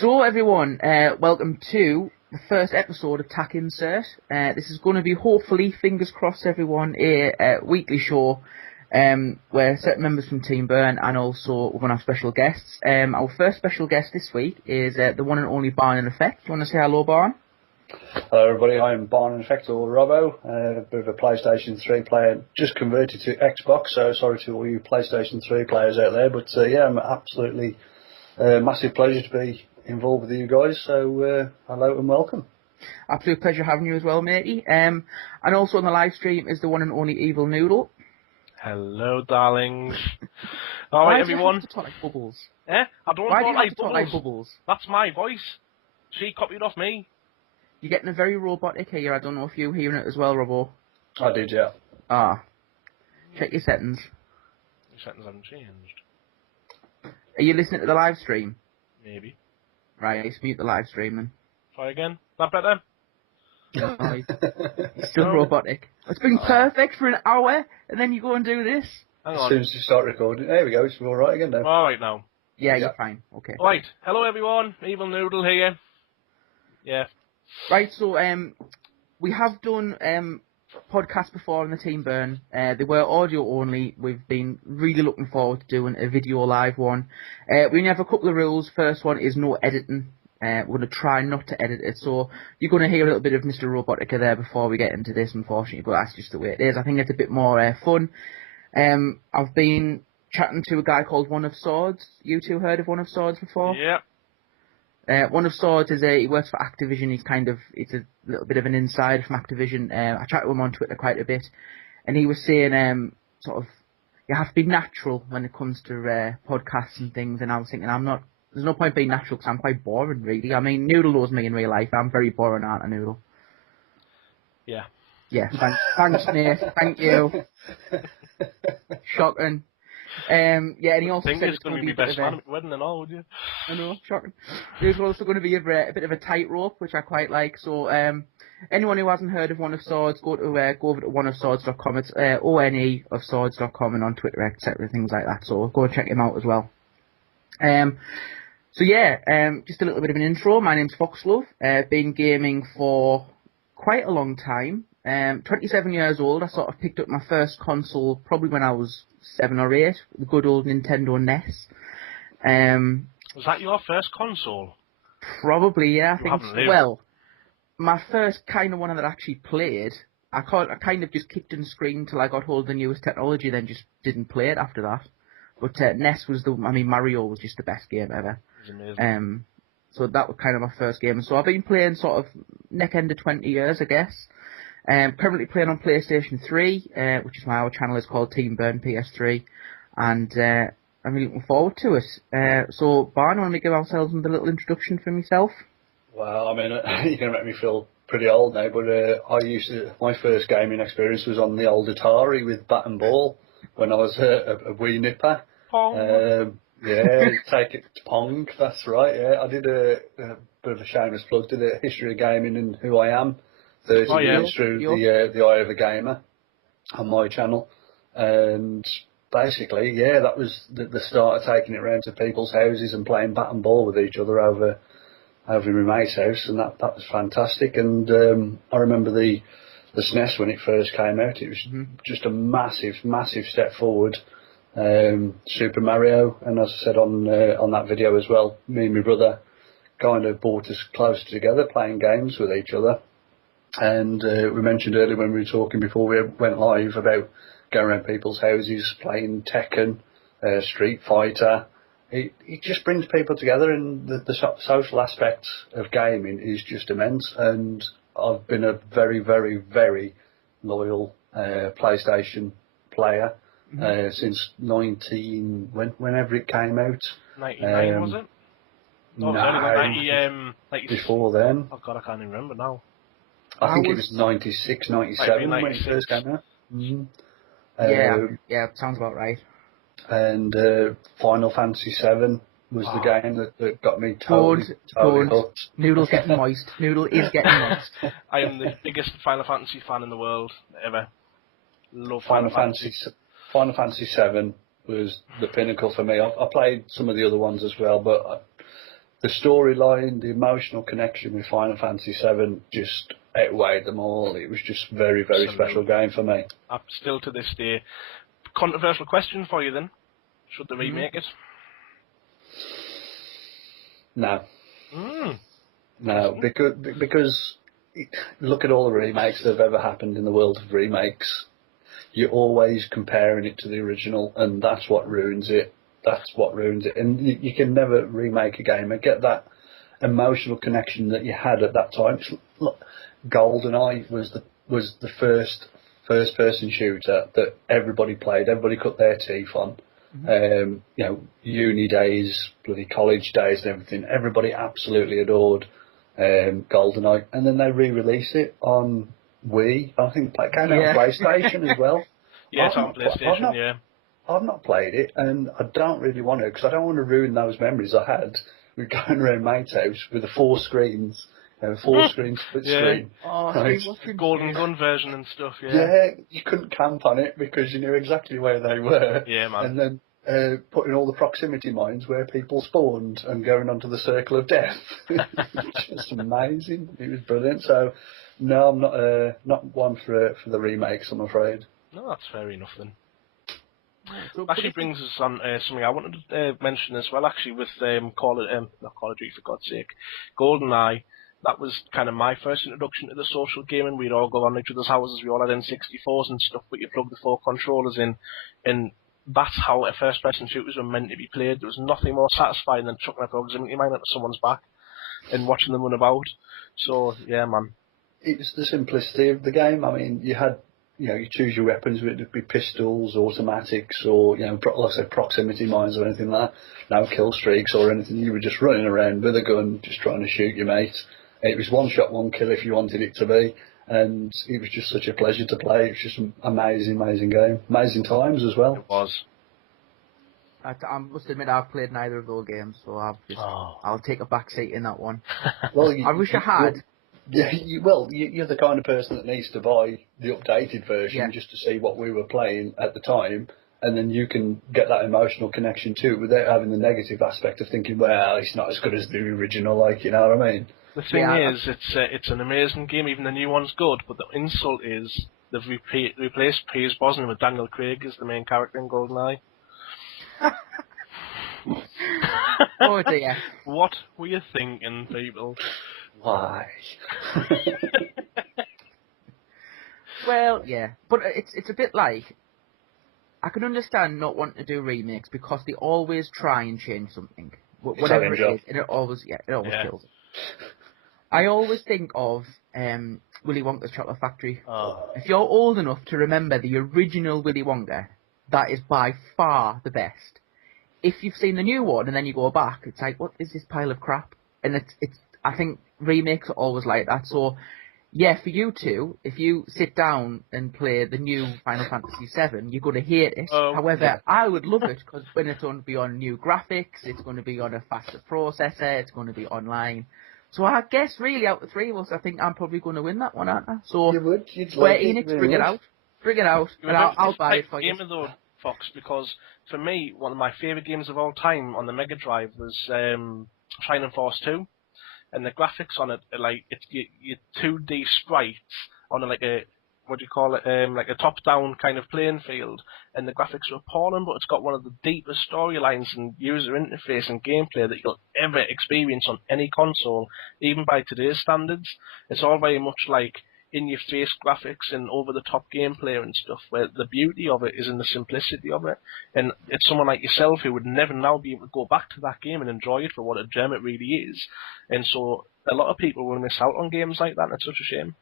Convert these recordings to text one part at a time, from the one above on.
So everyone, welcome to the first episode of Tack Insert. This is going to be, hopefully, fingers crossed everyone, a weekly show where certain members from Team Burn and also we're going to have special guests. Our first special guest this week is the one and only Barn in Effect. Do you want to say hello, Barn? Hello everybody, I'm Barn in Effect, or Robbo, a bit of a PlayStation 3 player, just converted to Xbox, so sorry to all you PlayStation 3 players out there, but yeah, I'm absolutely massive pleasure to be involved with you guys, so hello and welcome. Absolute pleasure having you as well, matey. And also on the live stream is the one and only Evilnoodle. Hello, darlings. All right, everyone. Why do you have to talk like Bubbles? Eh? I don't Why talk, do you like, have to talk bubbles. like Bubbles? That's my voice. She copied off me. You're getting a very robotic here. I don't know if you're hearing it as well, Robbo. I did, yeah. Check your settings. Your settings haven't changed. Are you listening to the live stream? Maybe. Right, let's mute the live stream then. Try again. Is that better? No, it's still robotic. It's been perfect for an hour, and then you go and do this. Hang As on. soon as you start recording, there we go, it's all right again now. All right now. Yeah, you're fine. Okay. Right. Hello, everyone. Evilnoodle here. Yeah. Right, so we have done podcasts before on the Team Burn. They were audio only. We've been really looking forward to doing a video live one. We only have a couple of rules. First one is no editing. We're going to try not to edit it, so you're going to hear a little bit of Mr. Robotica there before we get into this, unfortunately, but that's just the way it is. I think it's a bit more fun. I've been chatting to a guy called One of Swords. You two heard of One of Swords before? Yeah. One of Swords he works for Activision. It's a little bit of an insider from Activision. I chat to him on Twitter quite a bit, and he was saying sort of you have to be natural when it comes to podcasts and things. And I was thinking there's no point being natural because I'm quite boring, really. I mean, Noodle knows me in real life. I'm very boring, aren't I, Noodle? Yeah. Yeah. Thanks, mate. Thank you. Shocking. And he also said it's going to be my best man at my wedding and all, would you? I know, shocking. There's also going to be a bit of a tightrope, which I quite like. So, anyone who hasn't heard of One of Swords, go over to oneofswords.com. It's ONEofswords.com, and on Twitter, etc., things like that. So go and check him out as well. Just a little bit of an intro. My name's Foxglove. Been gaming for quite a long time. 27 years old. I sort of picked up my first console probably when I was 7 or 8, the good old Nintendo NES. Was that your first console? Probably, yeah. I think. Lived. Well, my first kind of one that I actually played. I kind of just kicked and screamed till I got hold of the newest technology, then just didn't play it after that. But NES was Mario was just the best game ever. It was amazing. So that was kind of my first game. So I've been playing sort of neck end of 20 years, I guess. Currently playing on PlayStation 3, which is why our channel is called Team Burn PS3, and I'm really looking forward to it. So, Barn, want to give ourselves a little introduction from yourself? Well, I mean, you're going to make me feel pretty old now, but my first gaming experience was on the old Atari with bat and ball when I was a wee nipper. Pong. Yeah, take it to Pong, that's right, yeah. I did a bit of a shameless plug, did a history of gaming and who I am. 30 years through the Eye of a Gamer on my channel, and basically, yeah, that was the start of taking it around to people's houses and playing bat and ball with each other over in my mate's house, and that was fantastic. And I remember the SNES when it first came out. It was just a massive step forward. Super Mario, and as I said on that video as well, me and my brother kind of brought us closer together, playing games with each other. And we mentioned earlier when we were talking before we went live about going around people's houses, playing Tekken, Street Fighter. It just brings people together, and the social aspect of gaming is just immense. And I've been a very, very, very loyal PlayStation player since whenever it came out. 99, was it? No, 90, before then. Oh God, I can't even remember now. I think it was 96, 97 when it first came out. Yeah, sounds about right. And Final Fantasy VII was the game that got me totally hooked. Noodle's getting moist. Noodle is getting moist. I am the biggest Final Fantasy fan in the world ever. Love Final Fantasy VII was the pinnacle for me. I played some of the other ones as well, but the storyline, the emotional connection with Final Fantasy VII just outweighed them all. It was just very, very special game for me. Still to this day. Controversial question for you then. Should they remake it? No. Mm. No, because look at all the remakes that have ever happened in the world of remakes. You're always comparing it to the original, and that's what ruins it. That's what ruins it. And you can never remake a game and get that emotional connection that you had at that time. Look, GoldenEye was the first-person shooter that everybody played. Everybody cut their teeth on. Uni days, bloody college days and everything. Everybody absolutely adored GoldenEye. And then they re-release it on Wii. I think it came out on PlayStation as well. Yeah, it's on PlayStation, I've not played it, and I don't really want to, because I don't want to ruin those memories I had with going around mate's house with the 4 screens, screen split screen. Oh, right? Golden Gun version and stuff, Yeah, you couldn't camp on it because you knew exactly where they were. Yeah, man. And then putting all the proximity mines where people spawned and going onto the circle of death. Just amazing. It was brilliant. So, no, I'm not one for the remakes, I'm afraid. No, that's fair enough then. Actually brings us on something I wanted to mention as well, actually, with not Call of Duty, for God's sake, GoldenEye. That was kind of my first introduction to the social gaming. We'd all go on each other's houses, we all had N64s and stuff, but you plug the 4 controllers in, and that's how first-person shooters were meant to be played. There was nothing more satisfying than chucking a proximity mine into someone's back and watching them run about. So, yeah, man. It was the simplicity of the game. I mean, you choose your weapons, whether it be pistols, automatics, or, like I said, proximity mines or anything like that. No kill streaks or anything. You were just running around with a gun, just trying to shoot your mate. It was one shot, one kill if you wanted it to be. And it was just such a pleasure to play. It was just an amazing, amazing game. Amazing times as well. It was. I must admit I've played neither of those games, so I'll take a back seat in that one. Well, I wish I had. Yeah, you're the kind of person that needs to buy the updated version just to see what we were playing at the time, and then you can get that emotional connection to it without having the negative aspect of thinking, well, it's not as good as the original, you know what I mean? The thing is, it's an amazing game. Even the new one's good, but the insult is they've replaced Piers Brosnan with Daniel Craig as the main character in GoldenEye. Oh dear. What were you thinking, people? Why? Well, yeah, but it's a bit like, I can understand not wanting to do remakes because they always try and change something, whatever it is, and it always kills it. I always think of Willy Wonka's Chocolate Factory. Oh. If you're old enough to remember the original Willy Wonka, that is by far the best. If you've seen the new one and then you go back, it's like, what is this pile of crap? And it's I think remakes are always like that. So, yeah, for you two, if you sit down and play the new Final Fantasy VII, you're going to hate it. However, I would love it because when it's going to be on new graphics, it's going to be on a faster processor, it's going to be online. So I guess really out of the three of us, I think I'm probably going to win that one, aren't I? So, Square Enix, bring it out. Bring it out, and I'll buy it for you. Though, Fox, because for me, one of my favourite games of all time on the Mega Drive was Shining Force 2. And the graphics on it are like, it's your 2D sprites on like a top-down kind of playing field, and the graphics are appalling, but it's got one of the deepest storylines and user interface and gameplay that you'll ever experience on any console, even by today's standards. It's all very much like in-your-face graphics and over-the-top gameplay and stuff, where the beauty of it is in the simplicity of it. And it's someone like yourself who would never now be able to go back to that game and enjoy it for what a gem it really is. And so a lot of people will miss out on games like that, and it's such a shame.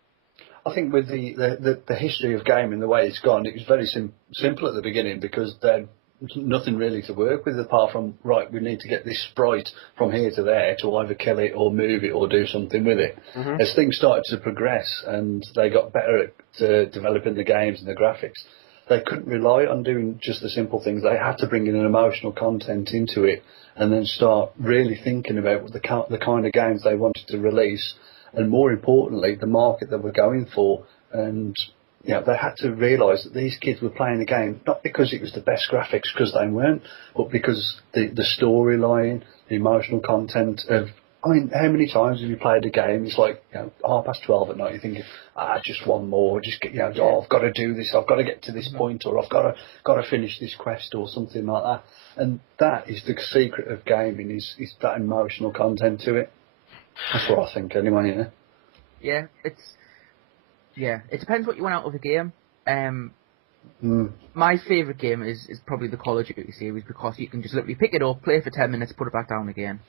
I think with the history of gaming, the way it's gone, it was very simple at the beginning because there's nothing really to work with apart from, right, we need to get this sprite from here to there to either kill it or move it or do something with it. Mm-hmm. As things started to progress and they got better at developing the games and the graphics, they couldn't rely on doing just the simple things. They had to bring in an emotional content into it and then start really thinking about the kind of games they wanted to release, and more importantly, the market that we're going for. And they had to realise that these kids were playing the game not because it was the best graphics, because they weren't, but because the storyline, emotional content of. I mean, how many times have you played a game? It's like 12:30 at night. You're thinking, just one more. Just get, I've got to do this. I've got to get to this point, or I've got to finish this quest, or something like that. And that is the secret of gaming: is that emotional content to it. That's what I think, anyway. Yeah, it depends what you want out of a game. My favourite game is probably the Call of Duty series because you can just literally pick it up, play for 10 minutes, put it back down again.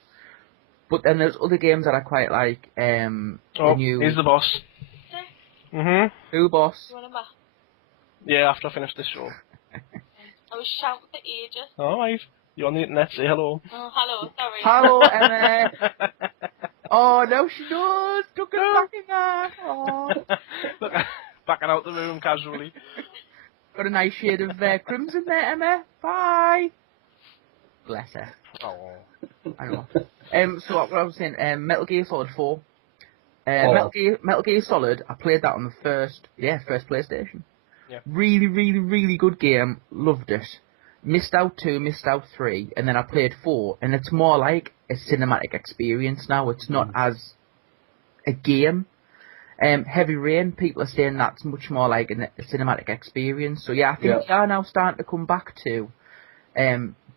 But then there's other games that I quite like. Here's the boss. Who, boss? You want a map? Yeah, after I finish this show. I was shouting for ages. Alright. You're on the internet, say hello. Oh, hello, sorry. Hello, Emma. Oh, no, she does. Look at her back in there. Oh. Look, backing out the room casually. Got a nice shade of crimson there, Emma. Bye. Bless her. Oh. I know. So what I was saying, Metal Gear Solid 4. Metal Gear Solid, I played that on the first PlayStation. Yeah. Really, really, really good game. Loved it. Missed out 2, missed out 3, and then I played 4, and it's more like a cinematic experience now. It's not as a game. Heavy Rain, people are saying that's much more like a cinematic experience. So yeah, I think they are now starting to come back to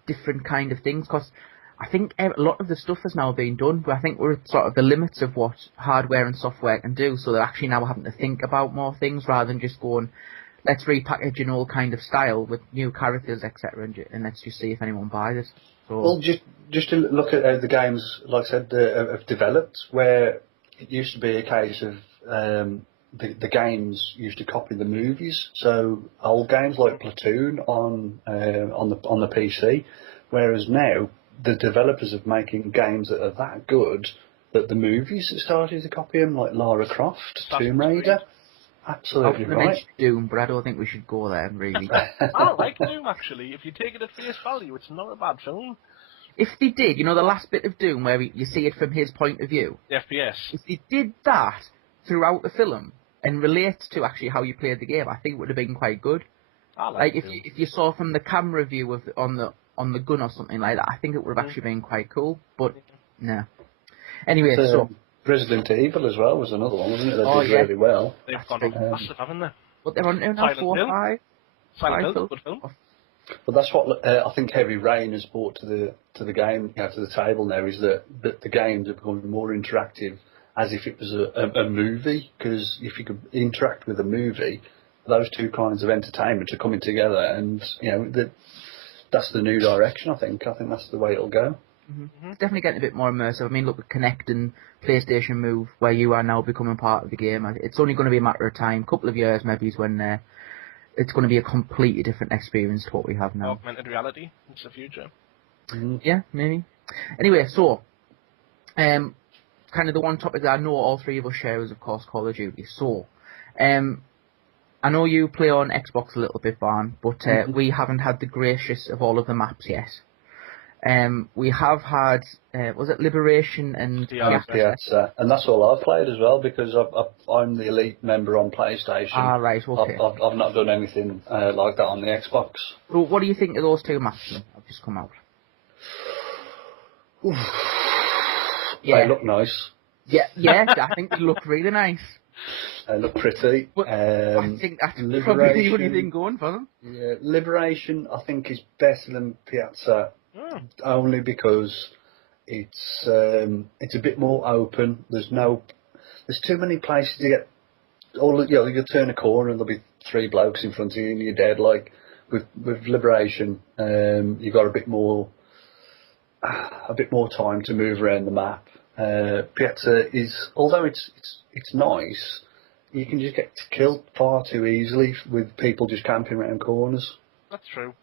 different kind of things, because I think a lot of the stuff has now been done, but I think we're at sort of the limits of what hardware and software can do, so they're actually now having to think about more things rather than just going, let's repackage an old kind of style with new characters, etc., and let's just see if anyone buys it. So, well, just to look at how the games, like I said, have developed, where it used to be a case of the games used to copy the movies. So old games like Platoon on the PC, whereas now the developers are making games that are that good that the movies have started to copy them, like Lara Croft, Tomb Raider. Absolutely right. Doom, but I don't think we should go there, really. I like Doom, actually. If you take it at face value, it's not a bad film. If they did, the last bit of Doom where you see it from his point of view. The FPS. If they did that throughout the film and relate to actually how you played the game, I think it would have been quite good. I like Doom. If you saw from the camera view of on the gun or something like that, I think it would have actually been quite cool. But no. Anyway, so Resident Evil as well was another one, wasn't it? They did really well. They've gone on massive, haven't they? But they're on now 4 or 5. Silent Hill, good film. But that's what I think Heavy Rain has brought to the game, to the table now, is that the games are becoming more interactive, as if it was a movie. Because if you could interact with a movie, those two kinds of entertainment are coming together, and that's the new direction. I think that's the way it'll go. Mm-hmm. It's definitely getting a bit more immersive. I mean, look at Kinect and PlayStation Move, where you are now becoming part of the game. It's only going to be a matter of time, couple of years maybe, is when it's going to be a completely different experience to what we have now. Augmented reality, it's the future. Mm-hmm. Yeah, maybe. Anyway, so kind of the one topic that I know all three of us share is, of course, Call of Duty. So, I know you play on Xbox a little bit, Barn, but we haven't had the gracious of all of the maps yet. We have had, was it Liberation and Piazza, and that's all I've played as well, because I'm the elite member on PlayStation. Ah, right, okay. I've not done anything like that on the Xbox. So what do you think of those two maps that have just come out? They look nice. Yeah, I think they look really nice. They look pretty. But I think that's probably the only thing going for them. Yeah, Liberation, I think, is better than Piazza. Only because it's a bit more open. There's too many places to get. You turn a corner and there'll be 3 blokes in front of you and you're dead. Like with Liberation, you've got a bit more time to move around the map. Piazza is, although it's nice, you can just get killed far too easily with people just camping around corners. That's true.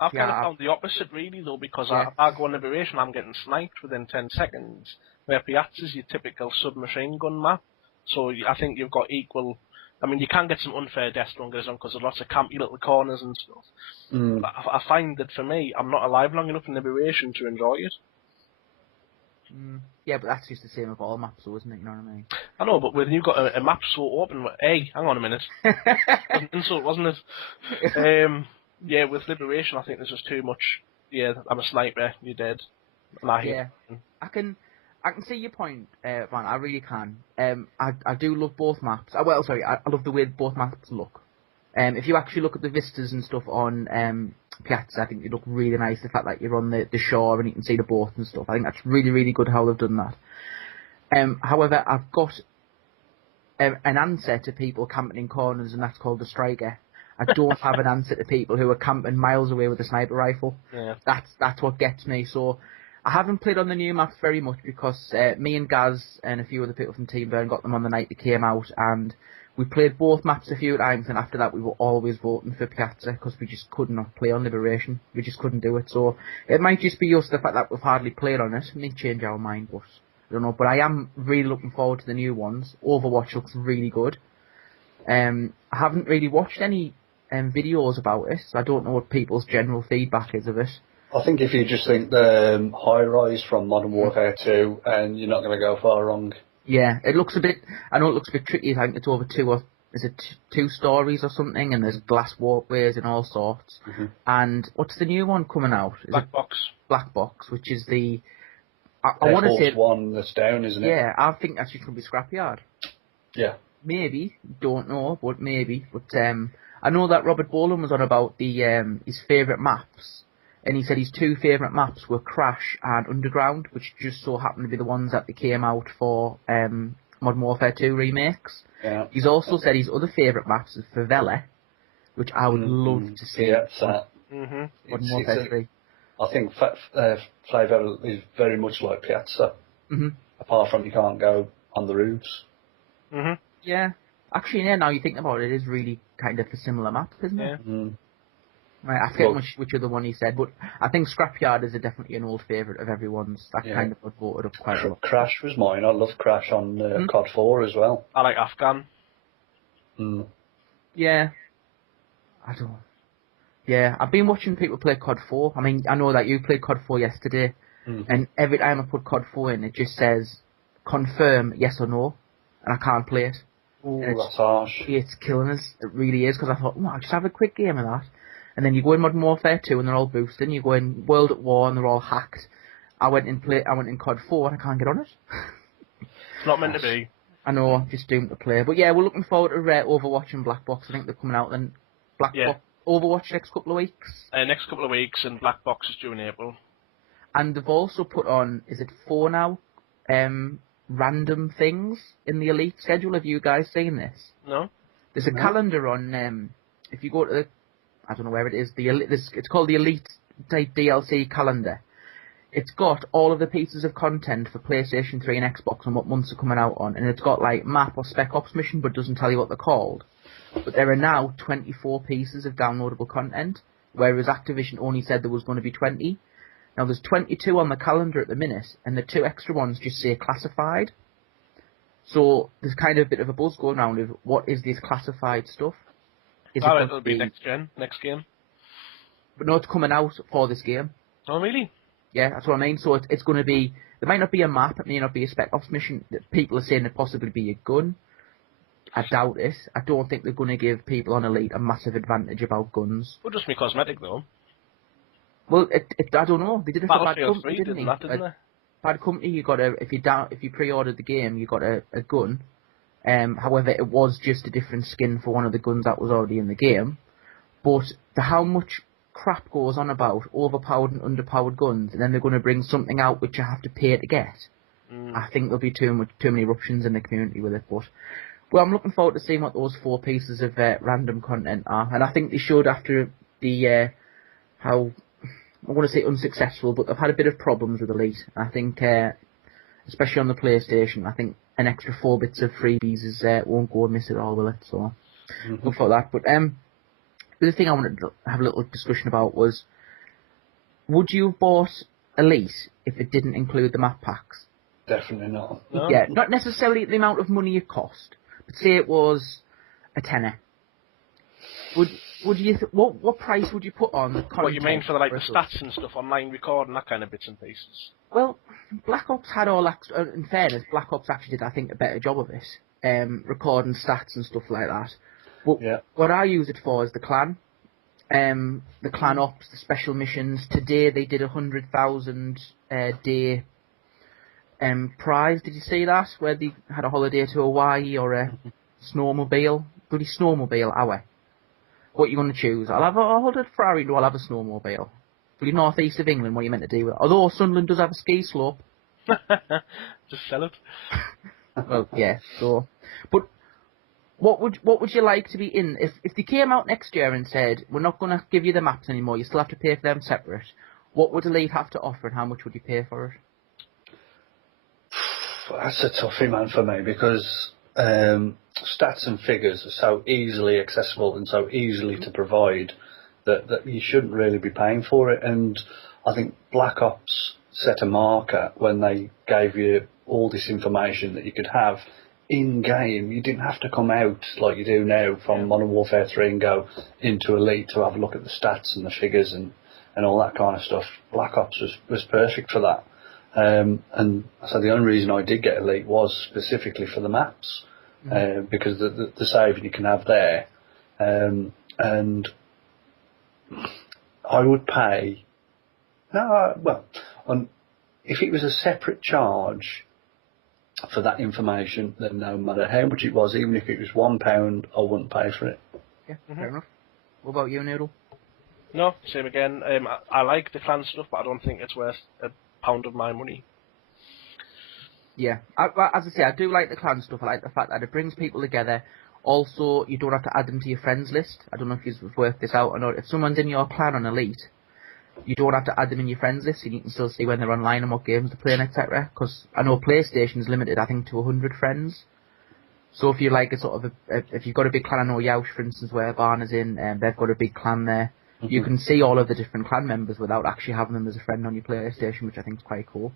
I've kind of found the opposite, really, though, because I go on Liberation, I'm getting sniped within 10 seconds, where Piazza's your typical submachine gun map. So I think you've got equal. I mean, you can get some unfair deaths on because there's lots of campy little corners and stuff. But I find that for me, I'm not alive long enough in Liberation to enjoy it. Yeah, but that's just the same with all maps, though, isn't it? You know what I mean? I know, but when you've got a map so open, hey, hang on a minute. Insult, wasn't it? Yeah, with Liberation, I think there's just too much. Yeah, I'm a sniper, you're dead. Yeah, I can see your point, Van. I really can. I do love both maps. I love the way both maps look. If you actually look at the vistas and stuff on Piazza, I think they look really nice. The fact that you're on the shore and you can see the boat and stuff. I think that's really, really good how they've done that. However, I've got an answer to people camping in corners, and that's called the striker. I don't have an answer to people who are camping miles away with a sniper rifle. Yeah. That's what gets me. So I haven't played on the new maps very much because me and Gaz and a few other people from Team Burn got them on the night they came out, and we played both maps a few times, and after that we were always voting for Piazza because we just could not play on Liberation. We just couldn't do it. So it might just be us, the fact that we've hardly played on it. It may change our mind, but I don't know. But I am really looking forward to the new ones. Overwatch looks really good. I haven't really watched any videos about it, so I don't know what people's general feedback is of it. I think if you just think the high rise from Modern Warfare 2, and you're not going to go far wrong. Yeah, it looks a bit. I know it looks a bit tricky. I think it's over two stories or something, and there's glass walkways and all sorts. Mm-hmm. And what's the new one coming out? Black Box, which is the. I want to say one that's down, isn't it? Yeah, I think that's just going to be Scrapyard. Yeah. Maybe, don't know, but maybe. But I know that Robert Boland was on about the his favourite maps, and he said his two favourite maps were Crash and Underground, which just so happened to be the ones that they came out for Modern Warfare 2 remakes. Yeah. He's also said his other favourite maps is Favela, which I would love to see. Yeah, Modern Warfare 3. I think Favela is very much like Piazza. Mm-hmm. Apart from you can't go on the roofs. Mm-hmm. Yeah. Actually, yeah, now you think about it, it is really kind of a similar map, isn't it? Yeah. Mm. Right, I forget which other one he said, but I think Scrapyard is definitely an old favourite of everyone's. That kind of got voted up quite a lot. Crash was mine. I love Crash on COD 4 as well. I like Afghan. Mm. Yeah. Yeah, I've been watching people play COD 4. I mean, I know that you played COD 4 yesterday, and every time I put COD 4 in, it just says, confirm yes or no, and I can't play it. Ooh, that's harsh. It's killing us. It really is, because I thought, I'll just have a quick game of that. And then you go in Modern Warfare 2 and they're all boosting. You go in World at War and they're all hacked. I went in COD 4 and I can't get on it. It's not meant to be. I know, I'm just doomed to play. But yeah, we're looking forward to Overwatch and Black Box. I think they're coming out then. Box, Overwatch next couple of weeks. Next couple of weeks, and Black Box is due in April. And they've also put on, is it 4 now? Random things in the Elite schedule. Have you guys seen this? No. There's a calendar on, if you go to the, I don't know where it is, it's called the Elite DLC calendar. It's got all of the pieces of content for PlayStation 3 and Xbox and what months are coming out on, and it's got like map or Spec Ops mission, but doesn't tell you what they're called. But there are now 24 pieces of downloadable content, whereas Activision only said there was going to be 20. Now there's 22 on the calendar at the minute, and the 2 extra ones just say classified. So there's kind of a bit of a buzz going around of what is this classified stuff? It'll be next game. But no, it's coming out for this game. Oh, really? Yeah, that's what I mean. So it's going to be, there might not be a map, it may not be a Spec Ops mission. People are saying it possibly be a gun. I doubt it. I don't think they're going to give people on Elite a massive advantage about guns. Well, just be cosmetic, though. Well, I don't know. They did it for Bad Company, didn't they? Bad Company, you got if you pre-ordered the game, you got a gun. However, it was just a different skin for one of the guns that was already in the game. But how much crap goes on about overpowered and underpowered guns, and then they're going to bring something out which you have to pay to get. I think there'll be too many eruptions in the community with it. But I'm looking forward to seeing what those 4 pieces of random content are. And I think they showed after the how, I want to say unsuccessful, but they've had a bit of problems with Elite. I think, especially on the PlayStation, I think an extra 4 bits of freebies won't go amiss at all, will it? So look for that. But the other thing I wanted to have a little discussion about was, would you have bought Elite if it didn't include the map packs? Definitely not. No. Yeah, not necessarily the amount of money it cost, but say it was a tenner. Would you what price would you put on the content? What you mean for the stats and stuff, online recording, that kind of bits and pieces? Well, Black Ops had all that. In fairness, Black Ops actually did, I think, a better job of it, recording stats and stuff like that. But what I use it for is the clan. The clan ops, the special missions. Today they did 100,000 day prize. Did you see that? Where they had a holiday to Hawaii or a snowmobile? Bloody snowmobile, hour. What are you going to choose? I'll hold a Ferrari, or I'll have a snowmobile. Bloody northeast of England, what are you meant to do with it? Although Sunderland does have a ski slope. Just sell it. Well, yeah, so... But what would you like to be in? If they came out next year and said, we're not going to give you the maps anymore, you still have to pay for them separate, what would Elite have to offer and how much would you pay for it? That's a toughie, man, for me, because stats and figures are so easily accessible and so easily to provide that you shouldn't really be paying for it. And I think Black Ops set a marker when they gave you all this information that you could have in-game. You didn't have to come out like you do now from Modern Warfare 3 and go into Elite to have a look at the stats and the figures and all that kind of stuff. Black Ops was perfect for that. And so the only reason I did get Elite was specifically for the maps, because the saving you can have there. And I would pay... if it was a separate charge for that information, then no matter how much it was, even if it was £1, I wouldn't pay for it. Yeah, fair enough. What about you, Noodle? No, same again. I like the clan stuff, but I don't think it's worth £1 of my money. Yeah, as I say, I do like the clan stuff. I like the fact that it brings people together. Also, you don't have to add them to your friends list. I don't know if you've worked this out or not. If someone's in your clan on Elite, you don't have to add them in your friends list, and you can still see when they're online and what games they're playing, etc. Because I know PlayStation's limited, I think, to 100 friends. So if you like a sort of if you've got a big clan, I know Yoush, for instance, where Barna's in, they've got a big clan there. You can see all of the different clan members without actually having them as a friend on your PlayStation, which I think is quite cool.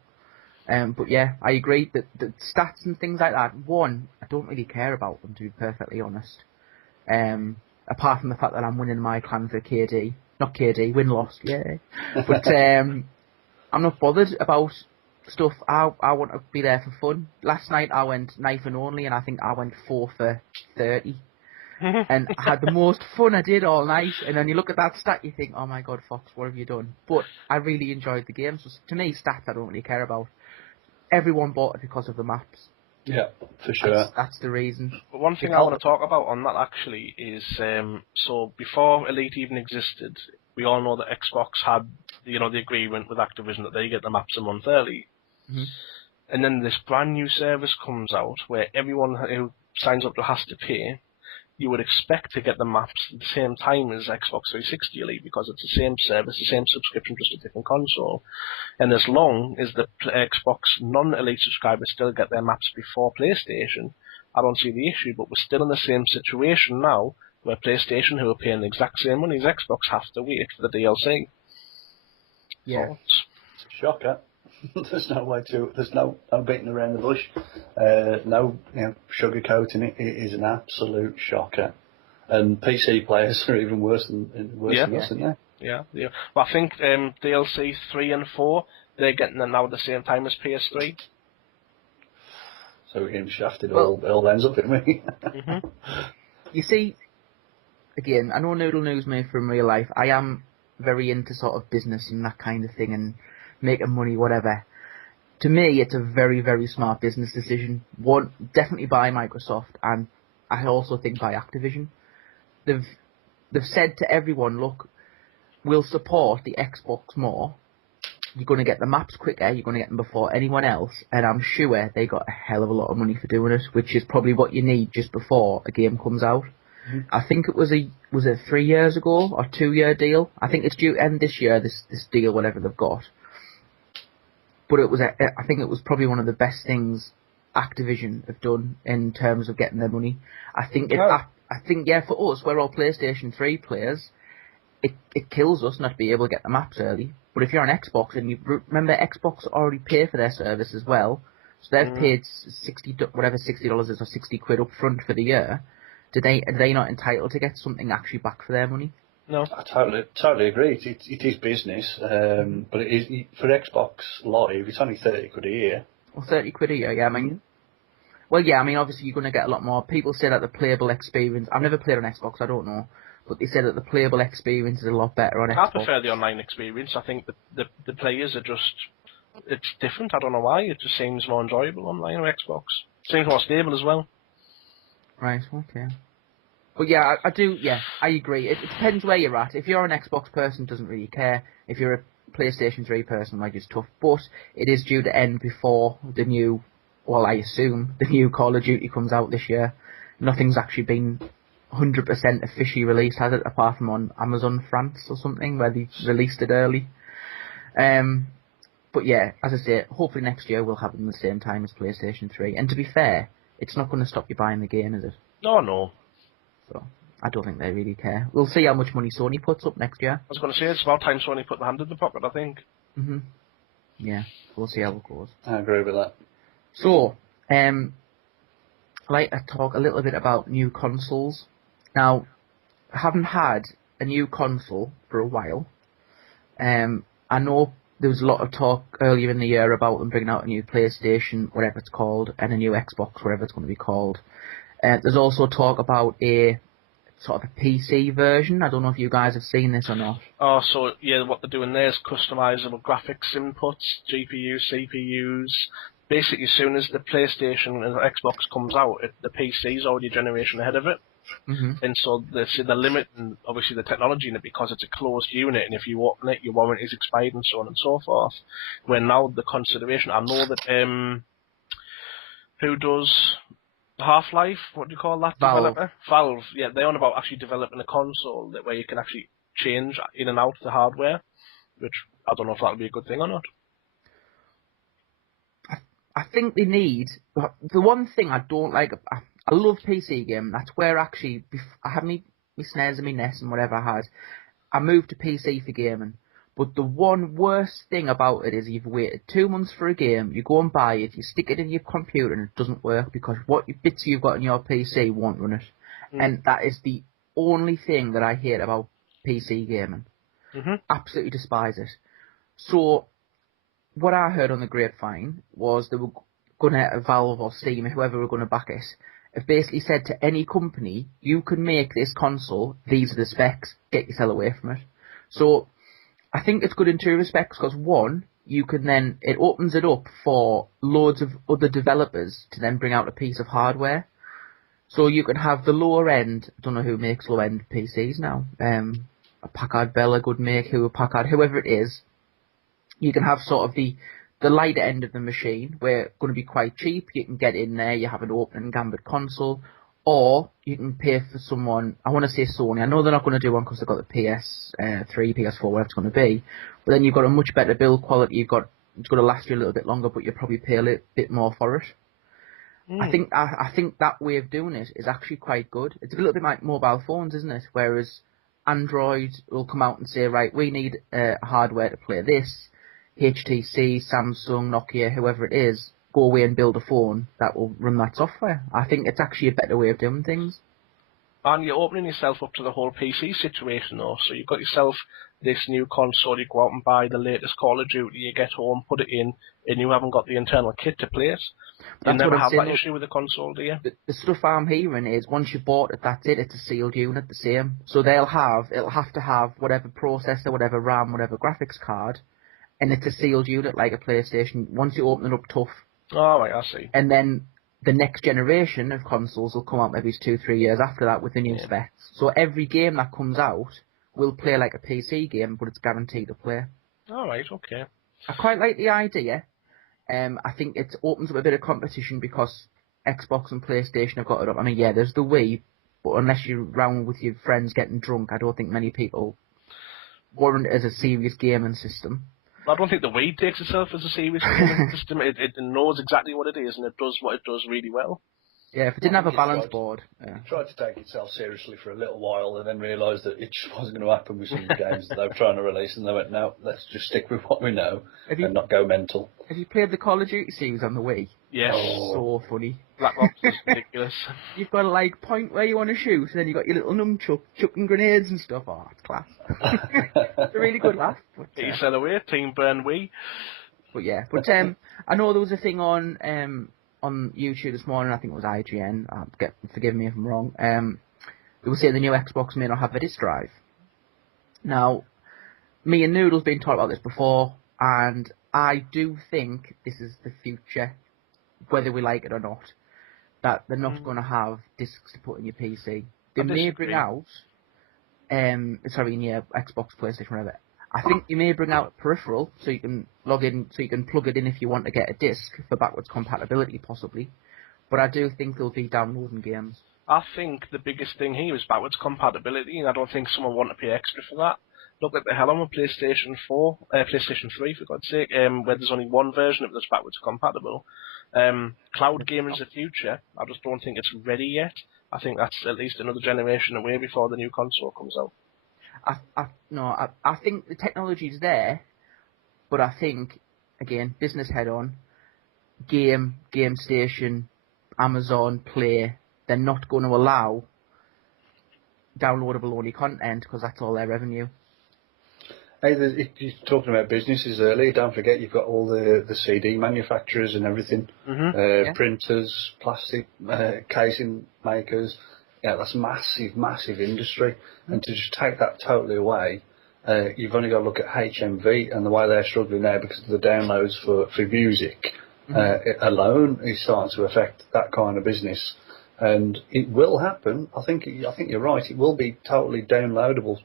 But yeah, I agree that the stats and things like that, one, I don't really care about them, to be perfectly honest. Apart from the fact that I'm winning my clan for KD. Not KD, win-loss, yay. But I'm not bothered about stuff. I want to be there for fun. Last night I went knife and only, and I think I went 4 for 30. And I had the most fun I did all night. And then you look at that stat, you think, oh my god, Fox, what have you done? But I really enjoyed the game. So to me, stats I don't really care about. Everyone bought it because of the maps. Yeah, for sure. That's the reason. But one thing I want to talk about on that actually is, so before Elite even existed, we all know that Xbox had, the agreement with Activision that they get the maps a month early. Mm-hmm. And then this brand new service comes out where everyone who signs up to has to pay. You would expect to get the maps at the same time as Xbox 360 Elite because it's the same service, the same subscription, just a different console. And as long as the Xbox non-Elite subscribers still get their maps before PlayStation, I don't see the issue. But we're still in the same situation now where PlayStation, who are paying the exact same money as Xbox, have to wait for the DLC. Yeah. Thoughts? Shocker. There's no beating around the bush. No, sugarcoating it. It is an absolute shocker. And PC players are even worse than us, aren't they? Yeah. Well, I think DLC 3 and 4, they're getting them now at the same time as PS3. So we're getting shafted all ends up, didn't we? You see, again, I know Noodle knows me from real life. I am very into sort of business and that kind of thing and making money, whatever. To me, it's a very, very smart business decision. One, definitely by Microsoft, and I also think by Activision. They've said to everyone, look, we'll support the Xbox more. You're going to get the maps quicker. You're going to get them before anyone else. And I'm sure they got a hell of a lot of money for doing it, which is probably what you need just before a game comes out. Mm-hmm. I think it was it 3 years ago or 2-year deal? I think it's due to end this year, this deal, whatever they've got. But I think it was probably one of the best things Activision have done in terms of getting their money. I think for us, we're all PlayStation 3 players, it kills us not to be able to get the maps early. But if you're on Xbox, and you remember Xbox already pay for their service as well, so they've paid $60 is or 60 quid up front for the year. Are they not entitled to get something actually back for their money? No, I totally agree. It is business, but it is for Xbox Live. It's only 30 quid a year. Well, 30 quid a year, yeah. Obviously you're going to get a lot more. People say that the playable experience. I've never played on Xbox, I don't know, but they say that the playable experience is a lot better on Xbox. I prefer the online experience. I think the players are just it's different. I don't know why. It just seems more enjoyable online on Xbox. Seems more stable as well. Right, okay. But yeah, I do, yeah, I agree. It depends where you're at. If you're an Xbox person, doesn't really care. If you're a PlayStation 3 person, like, it's tough. But it is due to end before the new, well, I assume, the new Call of Duty comes out this year. Nothing's actually been 100% officially released, has it? Apart from on Amazon France or something, where they released it early. But yeah, as I say, hopefully next year we'll have them at the same time as PlayStation 3. And to be fair, it's not going to stop you buying the game, is it? No. So I don't think they really care. We'll see how much money Sony puts up next year. I was going to say, it's about time Sony put the hand in the pocket, I think. Yeah, we'll see how it goes. I agree with that. So, I'd like to talk a little bit about new consoles. Now, I haven't had a new console for a while. I know there was a lot of talk earlier in the year about them bringing out a new PlayStation, whatever it's called, and a new Xbox, whatever it's going to be called. There's also talk about a sort of a PC version. I don't know if you guys have seen this or not. Oh, so yeah, what they're doing there is customizable graphics inputs, GPUs, CPUs. Basically, as soon as the PlayStation and the Xbox comes out, the PC's already a generation ahead of it. And so they're limiting, obviously, the technology in it because it's a closed unit, and if you open it, your warranty is expired and so on and so forth. Where now the consideration, I know that, who does Half-Life, what do you call that developer? Valve, yeah, they're on about actually developing a console where you can actually change in and out the hardware, which I don't know if that'll be a good thing or not. I think they need... The one thing I don't like... I love PC gaming. That's where actually... I had me SNES and me NES and whatever I had. I moved to PC for gaming. But the one worst thing about it is you've waited 2 months for a game, you go and buy it, you stick it in your computer and it doesn't work because what bits you've got in your PC won't run it. And that is the only thing that I hate about PC gaming. Absolutely despise it. So, what I heard on the grapevine was they were going to, Valve or Steam, whoever were going to back it, have basically said to any company, you can make this console, these are the specs, get yourself away from it. So, I think it's good in two respects, because one, you can then, it opens it up for loads of other developers to then bring out a piece of hardware. So you can have the lower end, I don't know who makes low end PCs now, a Packard Bell, a good make, Packard, whoever it is. You can have sort of the lighter end of the machine, where it's going to be quite cheap, you can get in there, you have an open and gambit console, or you can pay for someone, I want to say Sony, I know they're not going to do one because they've got the PS3, PS4, whatever it's going to be, but then you've got a much better build quality, it's going to last you a little bit longer, but you'll probably pay a little bit more for it. I think that way of doing it is actually quite good. It's a little bit like mobile phones, isn't it? Whereas Android will come out and say, right, we need hardware to play this, HTC, Samsung, Nokia, whoever it is, go away and build a phone that will run that software. I think it's actually a better way of doing things. And you're opening yourself up to the whole PC situation, though. So you've got yourself this new console, you go out and buy the latest Call of Duty, you get home, put it in, and you haven't got the internal kit to play it. You never have that issue with the console, do you? The stuff I'm hearing is once you've bought it, that's it. It's a sealed unit, the same. So it'll have to have whatever processor, whatever RAM, whatever graphics card, and it's a sealed unit like a PlayStation. Once you open it up tough. Oh, right, I see. And then the next generation of consoles will come out maybe 2-3 years after that with the new specs. So every game that comes out will play like a PC game, but it's guaranteed to play. All right, okay. I quite like the idea. I think it opens up a bit of competition because Xbox and PlayStation have got it up. I mean, yeah, there's the Wii, but unless you're around with your friends getting drunk, I don't think many people warrant it as a serious gaming system. I don't think the Wii takes itself as a serious gaming system. It knows exactly what it is, and it does what it does really well. Yeah, if it didn't have a balance board. It tried to take itself seriously for a little while and then realised that it just wasn't going to happen with some of the games that they were trying to release, and they went, no, let's just stick with what we know and not go mental. Have you played the Call of Duty series on the Wii? Yes. So funny. Black Ops is ridiculous. You've got to, like, point where you want to shoot, and then you've got your little nunchuck, chucking grenades and stuff. Oh, it's class. It's a really good laugh. Get yourself away, Team Burn Wii. But yeah, I know there was a thing on YouTube this morning, I think it was IGN, forgive me if I'm wrong, they were saying the new Xbox may not have a disk drive. Now, me and Noodle's been talking about this before, and I do think this is the future, whether we like it or not. That they're not going to have discs to put in your PC. They may bring out, in your Xbox, PlayStation, whatever. I think you may bring out a peripheral so you can log in, so you can plug it in if you want to get a disc for backwards compatibility, possibly. But I do think they'll be downloading games. I think the biggest thing here is backwards compatibility, and I don't think someone want to pay extra for that. Look at the hell on with PlayStation 3, for God's sake, where there's only one version of it that's backwards compatible. Cloud gaming is the future. I just don't think it's ready yet. I think that's at least another generation away before the new console comes out. I think the technology is there, but I think, again, business head on, Game Station, Amazon, Play, they're not going to allow downloadable only content because that's all their revenue. Hey, you're talking about businesses earlier. Don't forget you've got all the CD manufacturers and everything, printers, plastic casing makers. Yeah, that's massive industry. And to just take that totally away, you've only got to look at HMV and the way they're struggling now because of the downloads for music alone is starting to affect that kind of business. And it will happen. I think you're right. It will be totally downloadable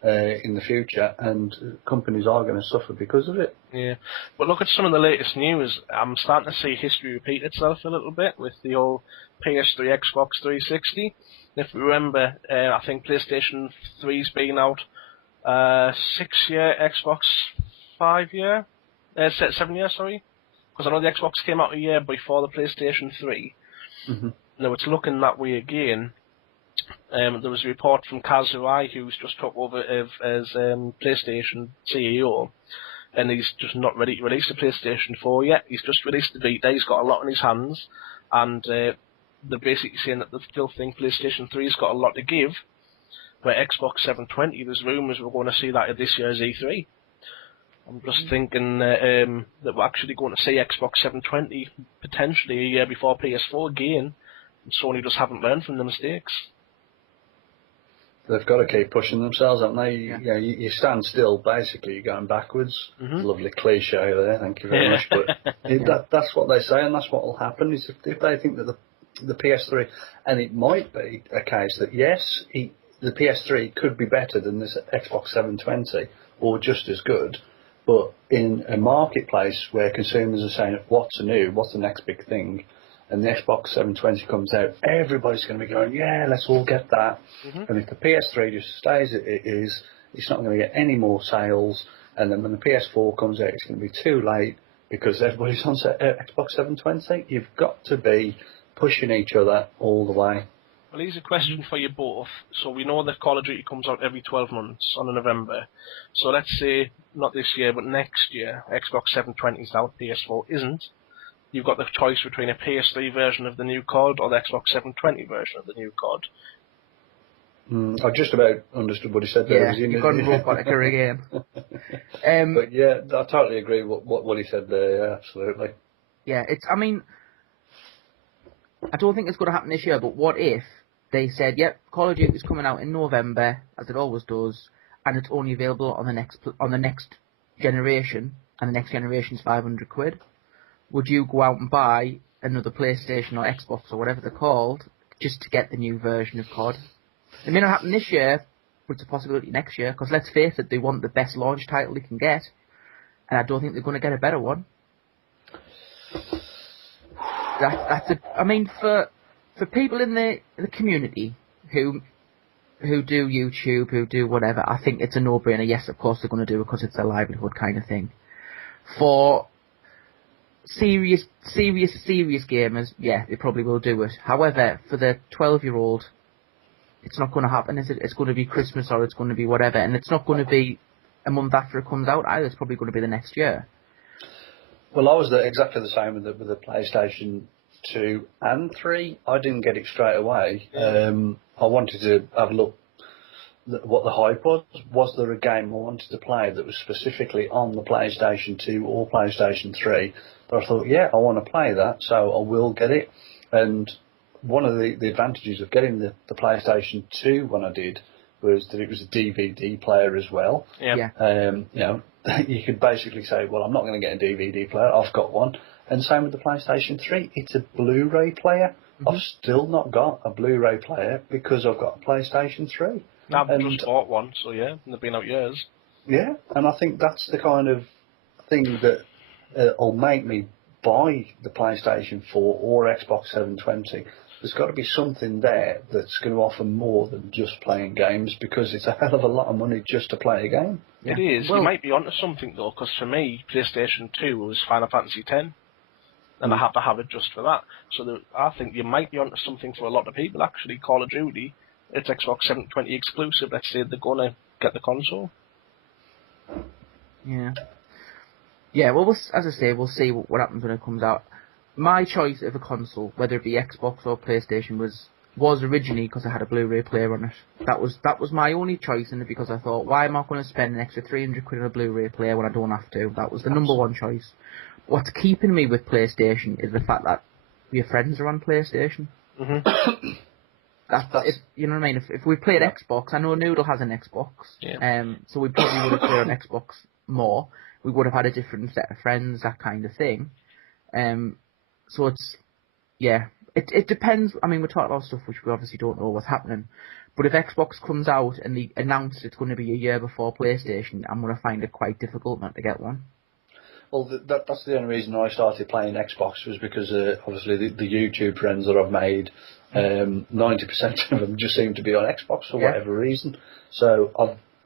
in the future, and companies are going to suffer because of it. Yeah, but look at some of the latest news. I'm starting to see history repeat itself a little bit with the old PS3, Xbox 360. If you remember, I think PlayStation 3's been out 6 year, Xbox 7 years, sorry. Because I know the Xbox came out a year before the PlayStation 3. Mm-hmm. Now it's looking that way again. There was a report from Kaz Hirai, who's just took over as PlayStation CEO, and he's just not ready to release the PlayStation 4 yet. He's just released the Vita. He's got a lot on his hands, and they're basically saying that they still think PlayStation 3's got a lot to give, where Xbox 720, there's rumours we're going to see that at this year's E3. I'm just thinking that we're actually going to see Xbox 720 potentially a year before PS4 again, and Sony just haven't learned from the mistakes. They've got to keep pushing themselves, haven't they? Yeah. You stand still, basically, you're going backwards. Mm-hmm. Lovely cliche there, thank you very much. But that's what they say, and that's what will happen. Is if they think that the PS3, and it might be a case that, yes, the PS3 could be better than this Xbox 720, or just as good, but in a marketplace where consumers are saying, what's new, what's the next big thing, and the Xbox 720 comes out, everybody's going to be going, yeah, let's all get that. Mm-hmm. And if the PS3 just stays as it is, it's not going to get any more sales. And then when the PS4 comes out, it's going to be too late because everybody's on Xbox 720. You've got to be pushing each other all the way. Well, here's a question for you both. So we know that Call of Duty comes out every 12 months on November. So let's say, not this year, but next year, Xbox 720 is out, PS4 isn't. You've got the choice between a PS3 version of the new COD or the Xbox 720 version of the new COD. I just about understood what he said there. Yeah, you've gone robotica again. But yeah, I totally agree with what he said there, yeah, absolutely. Yeah, I don't think it's going to happen this year, but what if they said, yep, Call of Duty is coming out in November, as it always does, and it's only available on the next generation, and the next generation's £500? Would you go out and buy another PlayStation or Xbox or whatever they're called just to get the new version of COD? It may not happen this year, but it's a possibility next year, because let's face it, they want the best launch title they can get, and I don't think they're going to get a better one. For people in the community who do YouTube, who do whatever, I think it's a no-brainer. Yes, of course they're going to do it because it's their livelihood kind of thing. For serious gamers, yeah, they probably will do it. However, for the 12-year-old, it's not going to happen, is it? It's going to be Christmas or it's going to be whatever, and it's not going to be a month after it comes out either. It's probably going to be the next year. Well, I was exactly the same with the PlayStation 2 and 3. I didn't get it straight away. I wanted to have a look what the hype was. Was there a game I wanted to play that was specifically on the PlayStation 2 or PlayStation 3? But I thought, yeah, I want to play that, so I will get it. And one of the advantages of getting the PlayStation 2 when I did was that it was a DVD player as well. Yeah. you could basically say, well, I'm not going to get a DVD player. I've got one. And same with the PlayStation 3. It's a Blu-ray player. Mm-hmm. I've still not got a Blu-ray player because I've got a PlayStation 3. I've just bought one, so yeah, they've been out years. Yeah, and I think that's the kind of thing that will make me buy the PlayStation 4 or Xbox 720. There's got to be something there that's going to offer more than just playing games, because it's a hell of a lot of money just to play a game. Yeah. It is. Well, you might be onto something though, because for me, PlayStation 2 was Final Fantasy X, and I had to have it just for that. So I think you might be onto something for a lot of people. Actually, Call of Duty, it's Xbox 720 exclusive. Let's say they're going to get the console. Yeah. Yeah, well, as I say, we'll see what happens when it comes out. My choice of a console, whether it be Xbox or PlayStation, was originally because I had a Blu-ray player on it. That was my only choice in it, because I thought, why am I going to spend an extra 300 quid on a Blu-ray player when I don't have to? That was the number one choice. What's keeping me with PlayStation is the fact that your friends are on PlayStation. Mm-hmm. You know what I mean? If we played Xbox, I know Noodle has an Xbox, so we probably would have played on Xbox more. We would have had a different set of friends, that kind of thing. So it depends. I mean, we're talking about stuff which we obviously don't know what's happening. But if Xbox comes out and they announce it's going to be a year before PlayStation, I'm going to find it quite difficult not to get one. Well, that's the only reason I started playing Xbox, was because obviously the YouTube friends that I've made, 90% of them just seem to be on Xbox for whatever reason. So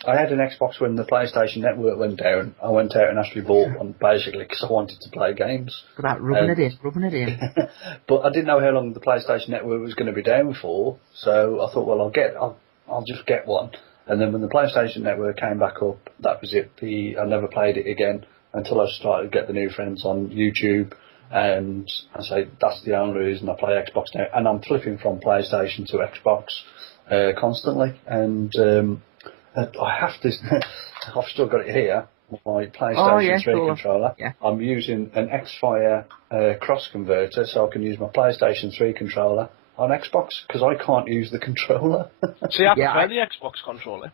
I had an Xbox when the PlayStation Network went down. I went out and actually bought one, basically, because I wanted to play games. For that, rubbing it in. But I didn't know how long the PlayStation Network was going to be down for, so I thought, well, I'll just get one. And then when the PlayStation Network came back up, that was it. I never played it again until I started to get the new friends on YouTube. And I say that's the only reason I play Xbox now. And I'm flipping from PlayStation to Xbox constantly. And I have this. I've still got it here. My PlayStation 3 controller. Yeah. I'm using an Xfire cross converter, so I can use my PlayStation 3 controller on Xbox, because I can't use the controller. See, I prefer the Xbox controller.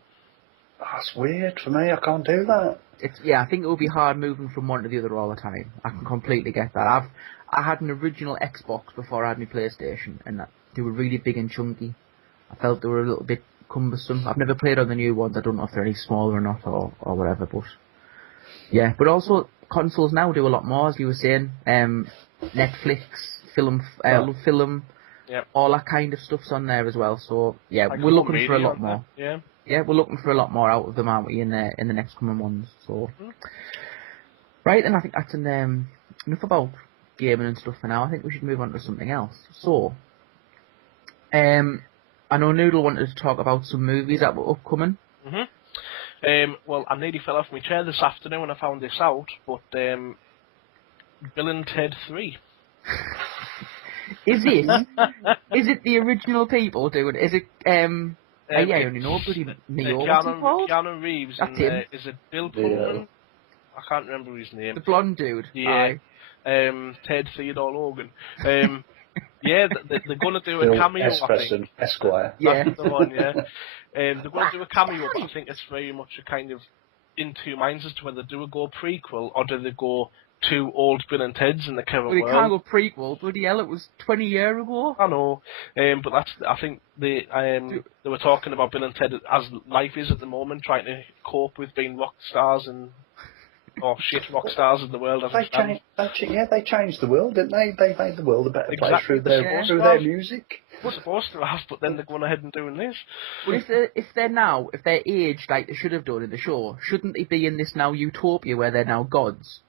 That's weird for me. I can't do that. I think it would be hard moving from one to the other all the time. I can completely get that. I had an original Xbox before I had my PlayStation, and they were really big and chunky. I felt they were a little bit cumbersome. I've never played on the new ones. I don't know if they're any smaller or not, or whatever. But yeah, but also consoles now do a lot more, as you were saying. Netflix, film, all that kind of stuff's on there as well. So yeah, we're looking for a lot more. Yeah, we're looking for a lot more out of them, aren't we, in the next coming months? So right, and I think that's enough about gaming and stuff for now. I think we should move on to something else. So, I know Noodle wanted to talk about some movies that were upcoming. Well, I nearly fell off my chair this afternoon when I found this out, but Bill and Ted 3. Is it the original people doing it? Is it, I only know bloody Neo. Keanu Reeves That's and, him. is it Bill Pullman? I can't remember his name. The blonde dude. Yeah. Ted Theodore Logan. Yeah, they're going to do a cameo, I think. Esquire. Yeah. That's the one, yeah. They're going to do a cameo, but I think it's very much a kind of in two minds as to whether they do a go prequel or do they go two old Bill and Ted's in the current world. Well, they can't go prequel. Bloody hell, it was 20 years ago. I know, but I think they were talking about Bill and Ted as life is at the moment, trying to cope with being rock stars and rock stars in the world. They changed the world, didn't they? They made the world a better place through their music. We're supposed to have, but then they're going ahead and doing this. But if they're aged like they should have done in the show, shouldn't they be in this now utopia where they're now gods?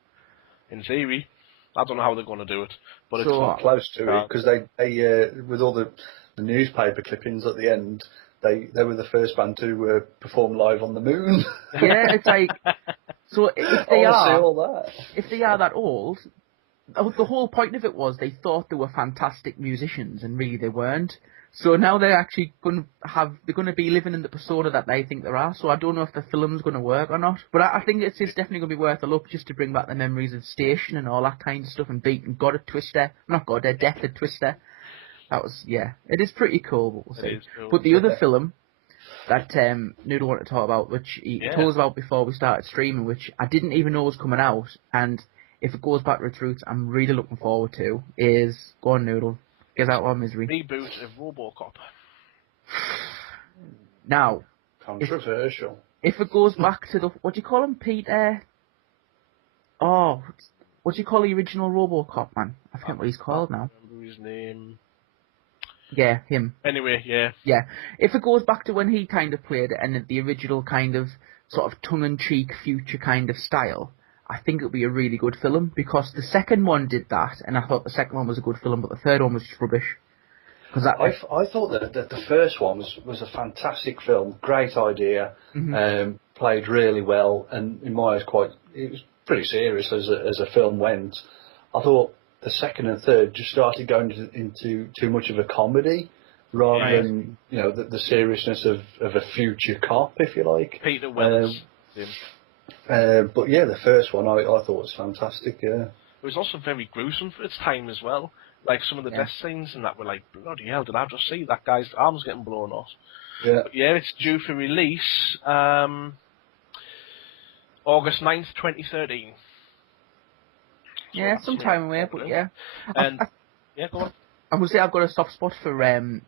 In theory. I don't know how they're going to do it, but it's not close to it, because they with all the newspaper clippings at the end, they were the first band to perform live on the moon. Yeah, it's like, so if they are that old, the whole point of it was they thought they were fantastic musicians, and really they weren't. So now they're actually going to be living in the persona that they think they are. So I don't know if the film's going to work or not. But I think it's definitely going to be worth a look, just to bring back the memories of Station and all that kind of stuff, and beating God at Twister. Not God, Death at Twister. That was, it is pretty cool, what we'll see. Cool. But the other film, that Noodle wanted to talk about, which he told us about before we started streaming, which I didn't even know was coming out, and if it goes back to its roots, I'm really looking forward to, is, go on Noodle, get out of our misery. Reboot of RoboCop. Now, controversial. If it goes back to the, what do you call him, Peter? Oh, what do you call the original RoboCop, man? I forget what he's called now. Remember his name. Yeah, him. Anyway, yeah. Yeah. If it goes back to when he kind of played it and the original kind of sort of tongue-in-cheek future kind of style, I think it'll be a really good film, because the second one did that, and I thought the second one was a good film, but the third one was just rubbish. Cause that, I thought that the first one was a fantastic film, great idea, played really well, and in my eyes it was pretty serious as a film went. I thought the second and third just started going into too much of a comedy, rather than the seriousness of a future cop, if you like. Peter Wells. But yeah, the first one I thought was fantastic. Yeah, it was also very gruesome for its time as well. Like some of the death scenes and that were like, bloody hell, did I just see that guy's arms getting blown off? Yeah. But yeah, it's due for release August 9th, 2013. Yeah, some time away, but yeah. And yeah, go on. I must say I've got a soft spot for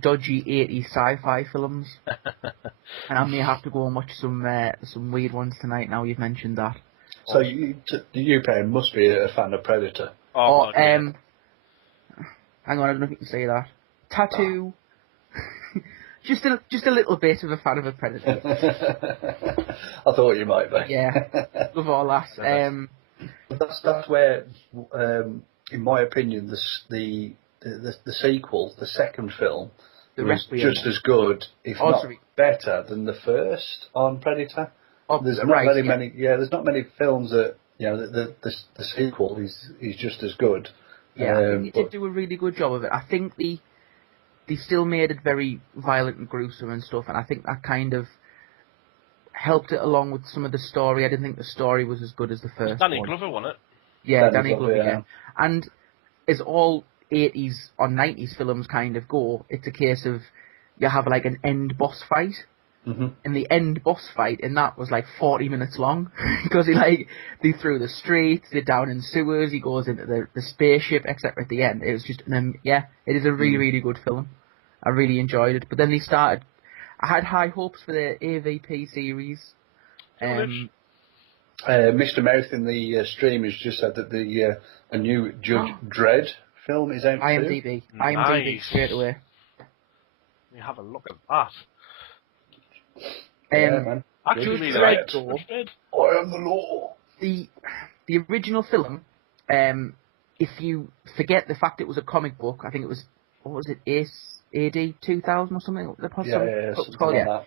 dodgy 80s sci-fi films, and I may have to go and watch some weird ones tonight. Now you've mentioned that. So you Payne, must be a fan of Predator. Oh, hang on, I don't know if you can say that. Tattoo. just a little bit of a fan of a Predator. I thought you might be. Yeah, love all that. That's where, in my opinion, the sequel, the second film, was just as good, if not better, than the first on Predator. There's not very many. Yeah, there's not many films that the sequel is just as good. Yeah, I think they did do a really good job of it. I think they still made it very violent and gruesome and stuff, and I think that kind of helped it along with some of the story. I didn't think the story was as good as the first one. Danny Glover won it. Yeah, Danny Glover, yeah. And as all 80s or 90s films kind of go, it's a case of you have like an end boss fight. Mm-hmm. And the end boss fight in that was like 40 minutes long, because they through the streets, they're down in sewers, he goes into the spaceship, etc. At the end, it was just it is a really really good film. I really enjoyed it. But then they started. I had high hopes for the AVP series. Mr. Mouth in the stream has just said that a new Judge Dredd film is out IMDb. Nice. IMDb straight away. We have a look at that. Man. Actually, really Dredd, I am the law. The original film, if you forget the fact it was a comic book, I think it was, what was it, AD 2000 or something? Yeah.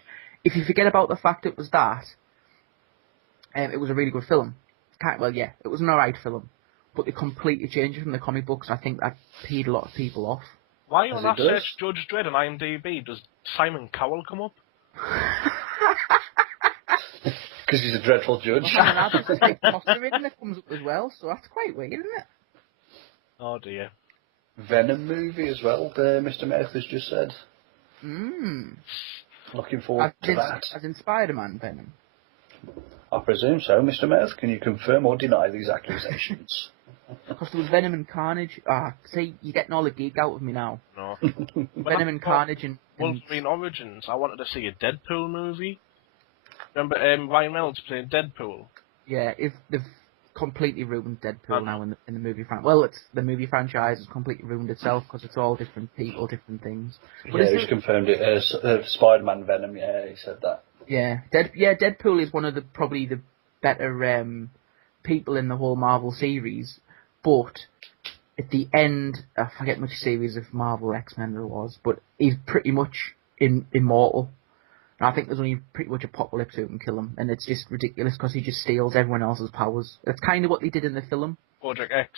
If you forget about the fact it was that, it was a really good film. It was an alright film, but they completely changed it from the comic books. I think that peed a lot of people off. Why on that search Judge Dredd on IMDb does Simon Cowell come up? Because he's a dreadful judge. There's like Costa Rica that comes up as well, so that's quite weird, isn't it? Oh dear. Venom movie as well, Mr. Mouth has just said. Looking forward to that. As in Spider-Man Venom? I presume so. Mr. Mouth, can you confirm or deny these accusations? Because there was Venom and Carnage. See, you're getting all the geek out of me now. No. Venom and Carnage and Wolverine Origins. I wanted to see a Deadpool movie. Remember Ryan Reynolds playing Deadpool? Yeah, they've completely ruined Deadpool now in the movie franchise. Well, the movie franchise has completely ruined itself because it's all different people, different things. But he's confirmed it as Spider-Man Venom. Yeah, he said that. Yeah, Deadpool is one of probably the better people in the whole Marvel series, but at the end, I forget which series of Marvel X-Men there was, but he's pretty much immortal. And I think there's only pretty much apocalypse who can kill him, and it's just ridiculous because he just steals everyone else's powers. That's kind of what they did in the film. Project X.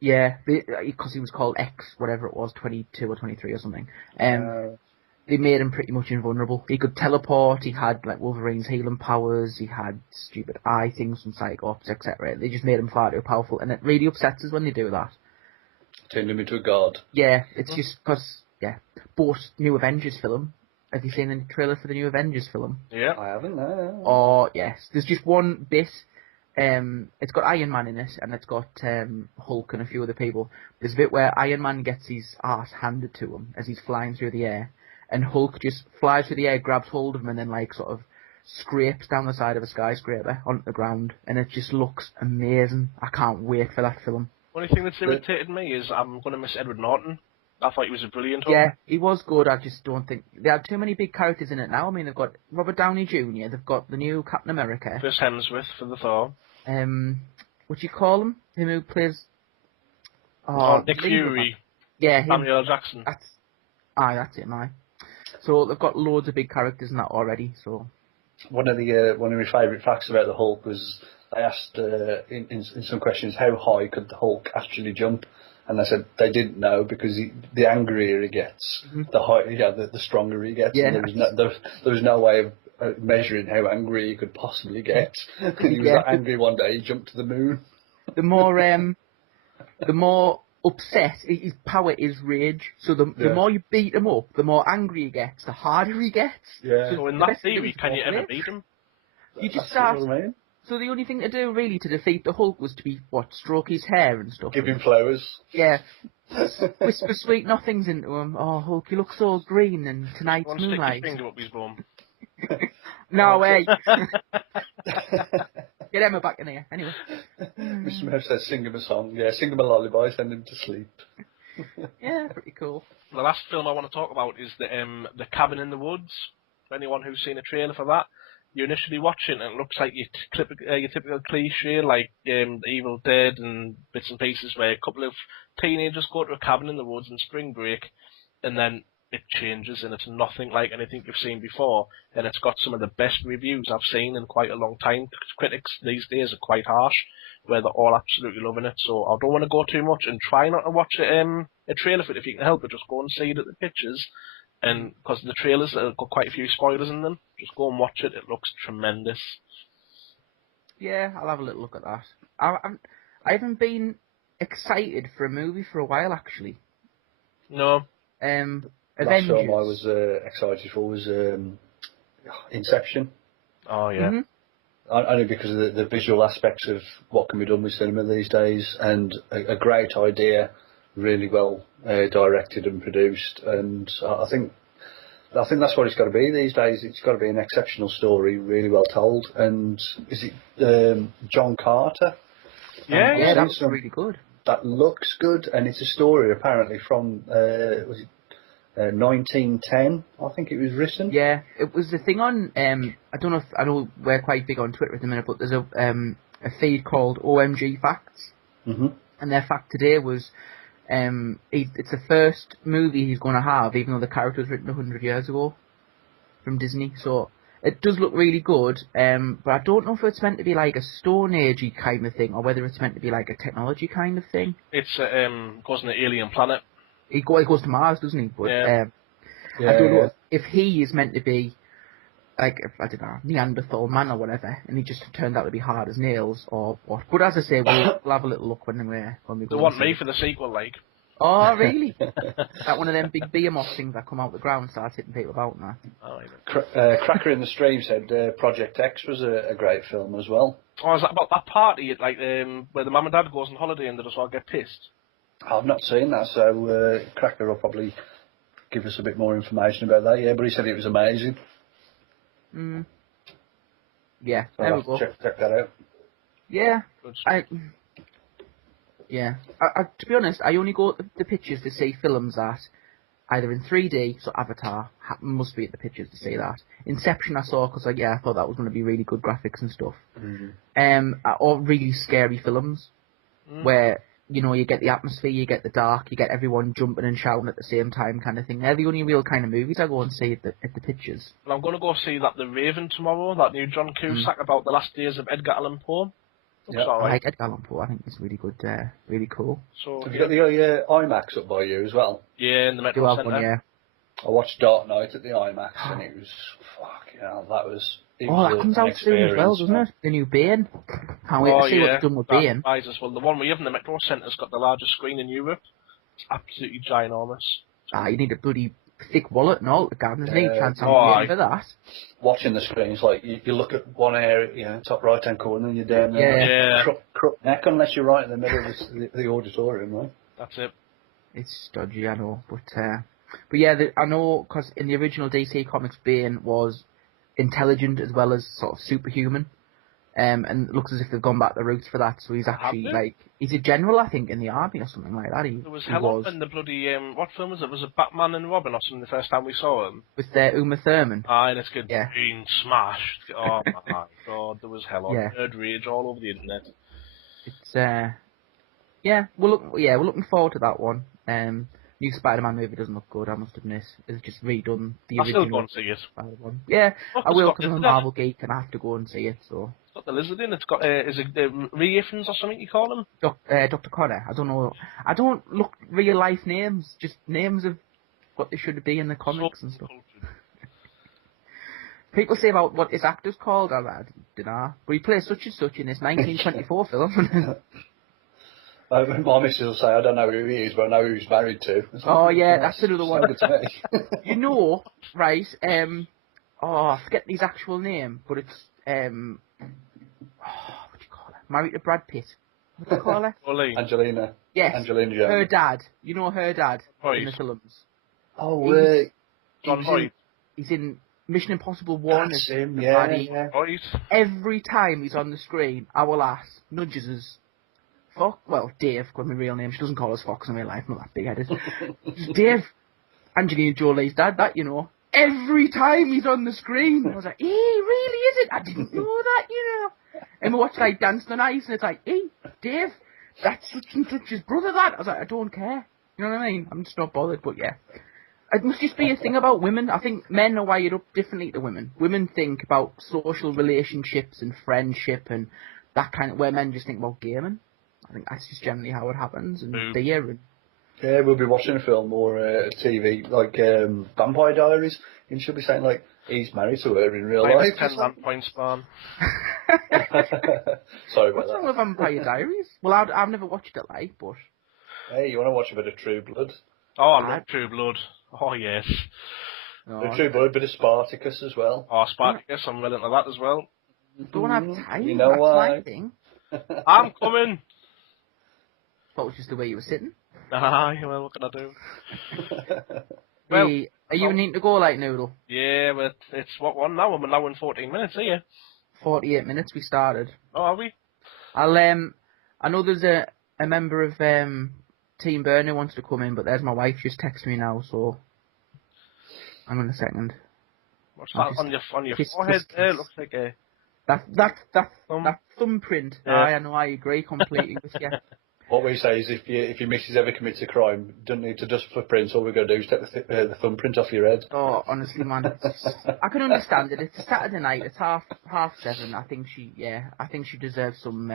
Yeah, because he was called X, whatever it was, 22 or 23 or something. They made him pretty much invulnerable. He could teleport, he had like Wolverine's healing powers, he had stupid eye things from Cyclops, etc. They just made him far too powerful, and it really upsets us when they do that. Turned him into a god. Yeah, it's just because, both New Avengers film, Have you seen the trailer for the new Avengers film? Yeah. I haven't, no. Oh, yes. There's just one bit. It's got Iron Man in it, and it's got Hulk and a few other people. There's a bit where Iron Man gets his arse handed to him as he's flying through the air, and Hulk just flies through the air, grabs hold of him, and then like sort of scrapes down the side of a skyscraper onto the ground, and it just looks amazing. I can't wait for that film. Only thing that's irritated me is I'm going to miss Edward Norton. I thought he was a brilliant Hulk. Yeah, he was good. I just don't think they have too many big characters in it now. I mean, they've got Robert Downey Jr. They've got the new Captain America. Chris Hemsworth for the Thor. What do you call him? Him who plays... Nick Fury. Yeah, him. Samuel L. Jackson. That's it, mate. So they've got loads of big characters in that already, so... One of my favourite facts about the Hulk was I asked in some questions how high could the Hulk actually jump, and they said they didn't know because the angrier he gets, the stronger he gets. Yeah. And there was no way of measuring how angry he could possibly get. He was that angry one day he jumped to the moon. The more upset, his power is rage. So the more you beat him up, the more angry he gets, the harder he gets. Yeah. So in that theory, can you ever beat him? You just start. So the only thing to do really to defeat the Hulk was to stroke his hair and stuff. Give him flowers. Yeah. Whisper sweet nothings into him. Oh, Hulk, you look so green in tonight's moonlight. Stick your finger up his bum. No way. Get Emma back in here. Anyway. Mr. Mouse says sing him a song. Yeah, sing him a lullaby, send him to sleep. Yeah, pretty cool. The last film I want to talk about is the Cabin in the Woods. For anyone who's seen a trailer for that, you initially watch it and it looks like your typical cliche, like the Evil Dead and bits and pieces, where a couple of teenagers go to a cabin in the woods on spring break, and then it changes and it's nothing like anything you've seen before, and it's got some of the best reviews I've seen in quite a long time. Critics these days are quite harsh, where they're all absolutely loving it, so I don't want to go too much, and try not to watch a trailer for it if you can help it. Just go and see it at the pictures, and because the trailers have got quite a few spoilers in them, just go and watch it. It looks tremendous. Yeah, I'll have a little look at that. I haven't been excited for a movie for a while, actually. No. Last film I was excited for was Inception. Oh, yeah. Mm-hmm. Only because of the visual aspects of what can be done with cinema these days, and a great idea, really well directed and produced, and I think that's what it's got to be these days. It's got to be an exceptional story, really well told. And is it John Carter? Yeah, that's really good. That looks good, and it's a story apparently from 1910, I think it was written. Yeah, it was the thing on. I know we're quite big on Twitter at the minute, but there's a feed called OMG Facts, and their fact today was it's the first movie he's going to have, even though the character was written 100 years ago from Disney. So it does look really good, but I don't know if it's meant to be like a Stone Agey kind of thing, or whether it's meant to be like a technology kind of thing. It's goes on an alien planet. He goes to Mars, doesn't he? But I don't know if he is meant to be like, I don't know, Neanderthal man or whatever, and he just turned out to be hard as nails or what. But as I say, we'll have a little look when we go. They want me for the sequel, like. Oh, really? That one of them big behemoth things that come out the ground and starts hitting people about now. Oh, yeah. Cracker in the Stream said Project X was a great film as well. Oh, is that about that party, like where the mum and dad goes on holiday and they just all get pissed? I've not seen that, so Cracker will probably give us a bit more information about that. Yeah, but he said it was amazing. Yeah, so there we go. Check that out. Yeah, to be honest, I only go to the pictures to see films that either in 3D, so Avatar must be at the pictures to see that. Inception I saw because I thought that was going to be really good graphics and stuff. Or really scary films where, you know, you get the atmosphere, you get the dark, you get everyone jumping and shouting at the same time kind of thing. They're the only real kind of movies I go and see at the pictures. Well, I'm going to go see The Raven tomorrow, that new John Cusack about the last days of Edgar Allan Poe. Yeah, I like Edgar Allan Poe. I think it's really good, really cool. So, have you got the IMAX up by you as well? Yeah, in the Metro Centre. One, yeah. I watched Dark Knight at the IMAX and it was, that was... that comes out soon as well, doesn't it? The new Bane. Can't wait to see what's done with Bane. Well, the one we have in the Metro Centre's got the largest screen in Europe. It's absolutely ginormous. You need a bloody thick wallet and all. There's no chance I'm paying for that. Watching the screen, it's like you look at one area, top right-hand corner, and you're down there. Crook neck, unless you're right in the middle of the auditorium, right? That's it. It's dodgy, I know, but yeah, I know, because in the original DC Comics, Bane was intelligent as well as sort of superhuman. And it looks as if they've gone back the roots for that, so he's actually, he's a general, I think, in the army or something like that. There was hell up in the bloody, what film was it? Was it Batman and Robin or something the first time we saw him? With Uma Thurman. And it's being smashed. Oh my god, there was hell on. Nerd rage all over the internet. It's, we're looking forward to that one. New Spider-Man movie doesn't look good, I must admit. It's just redone the original. I still go and see it. Spider-Man. Yeah, I will, because I'm a Marvel geek and I have to go and see it, so... It's got the lizard in, it's got, is it Re-Ifans or something you call him? Dr. Connor, I don't know. I don't look real-life names, just names of what they should be in the comics and stuff. People say about what his actor's called, I don't know. But he plays such and such in this 1924 film. My missus will say, I don't know who he is, but I know who he's married to. That's another one. To me. You know, right, I forget his actual name, but it's, what do you call her? Married to Brad Pitt. What do you call her? Angelina. Yes. Angelina Jolie. Her dad. You know her dad in the films. Oh, John Boyd. He's in Mission Impossible 1. That's him, yeah. Every time he's on the screen, our lass nudges us. Dave, got my real name. She doesn't call us Fox in real life, not that big-headed. Dave, Angelina Jolie's dad, that, you know. Every time he's on the screen, I was like, hey, really, is it? I didn't know that, you know. And we watch, like, Dancing on Ice, and it's like, hey, Dave, that's such and such's brother, that. I was like, I don't care. You know what I mean? I'm just not bothered, but yeah. It must just be a thing about women. I think men are wired up differently to women. Women think about social relationships and friendship and that kind of, where men just think about gaming. I think that's just generally how it happens, and beer and... Yeah, we'll be watching a film or TV, like Vampire Diaries, and she'll be saying, like, he's married to her in real life. 10 rant points, Spawn. Sorry about What's wrong with Vampire Diaries? Well, I've never watched it, like, but... Hey, you want to watch a bit of True Blood? Oh, I love True Blood. Oh, yes. True Blood, a bit of Spartacus as well. Oh, Spartacus, I'm well into that as well. Don't have time, you know why? My thing. I'm coming! That was just the way you were sitting. Well, what can I do? Well, are you needing to go, like, Noodle? Yeah, but it's what one now? We're now in 14 minutes, are you? 48 minutes we started. Oh, are we? I know there's a member of Team Burn who wants to come in, but there's my wife just texted me now, so hang on a second. What's that on your forehead there? Looks like a... That thumbprint. I know, I agree completely with you. What we say is if your missus ever commits a crime, don't need to dust footprints, all we've got to do is take the thumbprint off your head. Oh, honestly, man. I can understand it. It's a Saturday night. It's 7:30. I think she deserves some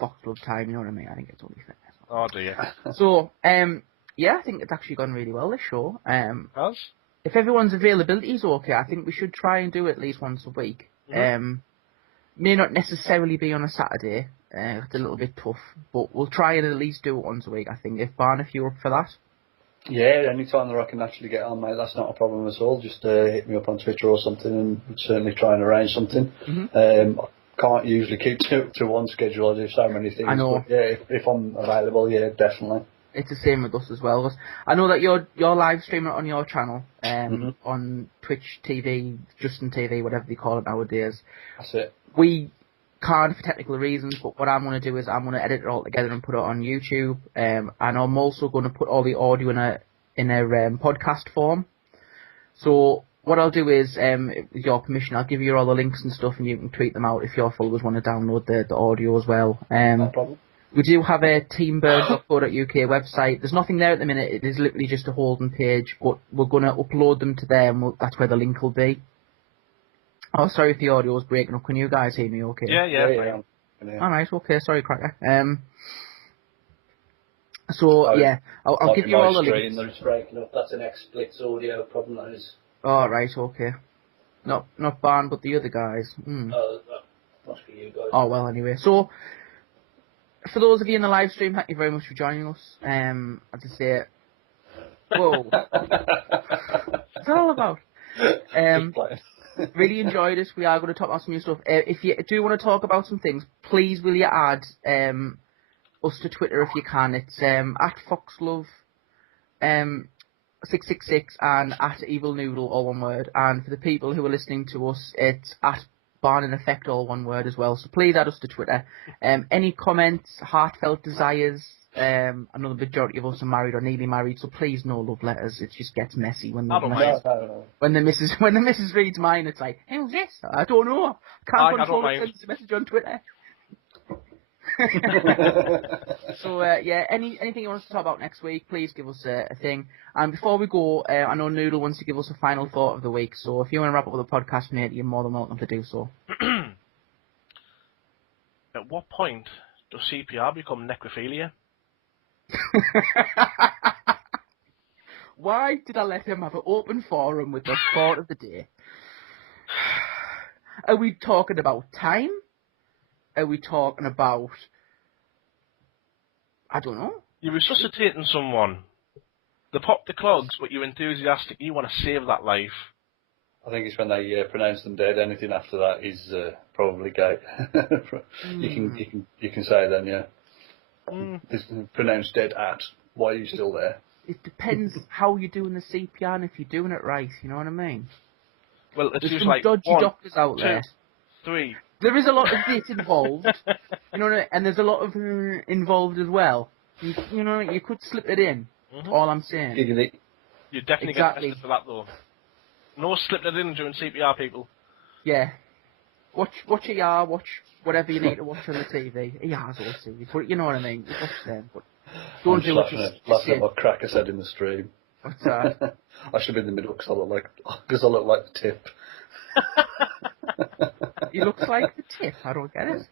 Foxglove time, you know what I mean? I think it's only fair. Oh, dear. So, I think it's actually gone really well, this show. Has? If everyone's availability is okay, I think we should try and do it at least once a week. Mm-hmm. May not necessarily be on a Saturday. It's a little bit tough, but we'll try and at least do it once a week, I think. If you're up for that. Yeah, any time that I can actually get on, mate, that's not a problem at all. Just hit me up on Twitter or something, and we'll certainly try and arrange something. Mm-hmm. I can't usually keep to one schedule. I do so many things. I know. But yeah, if I'm available, yeah, definitely. It's the same with us as well. I know that you're live streaming it on your channel, on Twitch TV, Justin TV, whatever they call it nowadays. That's it. We can't for technical reasons, but what I'm going to do is I'm going to edit it all together and put it on YouTube, and I'm also going to put all the audio in a podcast form. So what I'll do is, with your permission, I'll give you all the links and stuff, and you can tweet them out if your followers want to download the audio as well. No problem. We do have a teambird.co.uk website. There's nothing there at the minute. It is literally just a holding page, but we're going to upload them to there, and that's where the link will be. Oh, sorry if the audio is breaking up. Can you guys hear me okay? Yeah. Alright, okay. Sorry, Cracker. I'll give you all the links. That's breaking up. That's an XSplit's audio problem, that is. Oh, right, okay. Not Barn, but the other guys. Oh, that must be you guys. Oh, well, anyway. So, for those of you in the live stream, thank you very much for joining us. As I say, Whoa. What's that all about? Really enjoyed it. We are going to talk about some new stuff. If you do want to talk about some things, please will you add us to Twitter if you can. It's at Foxglove 666 and at Evilnoodle, all one word. And for the people who are listening to us, it's at Barn in Effect, all one word as well. So please add us to Twitter. Any comments, heartfelt desires. I know the majority of us are married or nearly married, so please no love letters. It just gets messy when the missus reads mine. It's like, who's this? I don't know. Can't control it. Sends a message on Twitter. So yeah, anything you want us to talk about next week, please give us a thing. And before we go, I know Noodle wants to give us a final thought of the week. So if you want to wrap up the podcast, mate, you're more than welcome to do so. At what point does CPR become necrophilia? Why did I let him have an open forum with the thought of the day? Are we talking about time? Are we talking about... I don't know. You're resuscitating someone. They pop the clogs, but you're enthusiastic. You want to save that life. I think it's when they pronounce them dead. Anything after that is probably gay. You can say then, yeah. It's pronounced dead at. Why are you still there? It depends how you're doing the CPR and if you're doing it right. You know what I mean? Well, it's There's just some like dodgy 1, doctors out 2, there. 3. There is a lot of bit involved. You know what I mean? And there's a lot of involved as well. You know, you could slip it in. All I'm saying. You definitely get arrested for that though. No slipping it in during CPR, people. Yeah. Watch ER, watch whatever you need to watch on the TV. ER's all TV, but you know what I mean. Watch them, but don't do what you're laughing at what Cracker said in the stream. What's that? I should be in the middle because I look like the tip. He looks like the tip. I don't get it.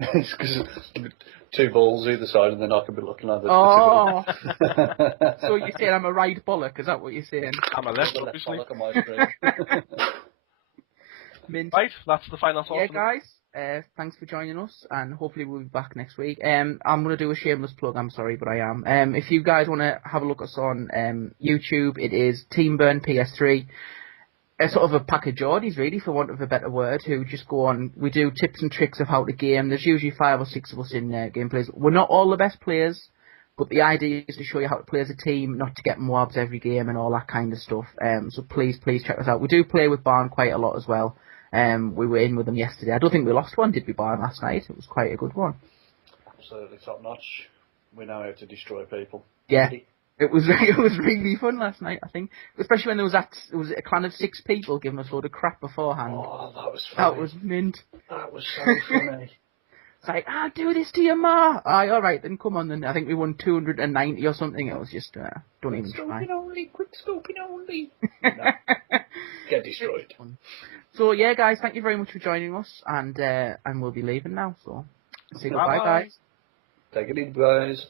It's because 2 balls either side, and then I can be looking like the tip. So you're saying I'm a right bollock? Is that what you're saying? I'm a left bollock on my screen. Mint. Right, that's the final thought. Yeah, guys. Thanks for joining us, and hopefully we'll be back next week. I'm going to do a shameless plug. I'm sorry, but I am. If you guys want to have a look at us on YouTube, it is Team Burn PS3. A sort of a pack of Geordies, really, for want of a better word, who just go on. We do tips and tricks of how to game. There's usually 5 or 6 of us in gameplays. We're not all the best players, but the idea is to show you how to play as a team, not to get MWABs every game and all that kind of stuff. So please check us out. We do play with Barn quite a lot as well. We were in with them yesterday. I don't think we lost one, did we, Barn, last night? It was quite a good one. Absolutely top notch. We know how to destroy people. Yeah. It was really fun last night, I think. Especially when there was a clan of 6 people giving us a load of crap beforehand. Oh, that was funny. That was mint. That was so funny. It's like, do this to your ma. Aye, alright, then come on then. I think we won 290 or something. It was just, don't even try. Quick scoping only. No. Get destroyed. So yeah, guys, thank you very much for joining us, and we'll be leaving now, so say goodbye, guys. Take it easy, guys.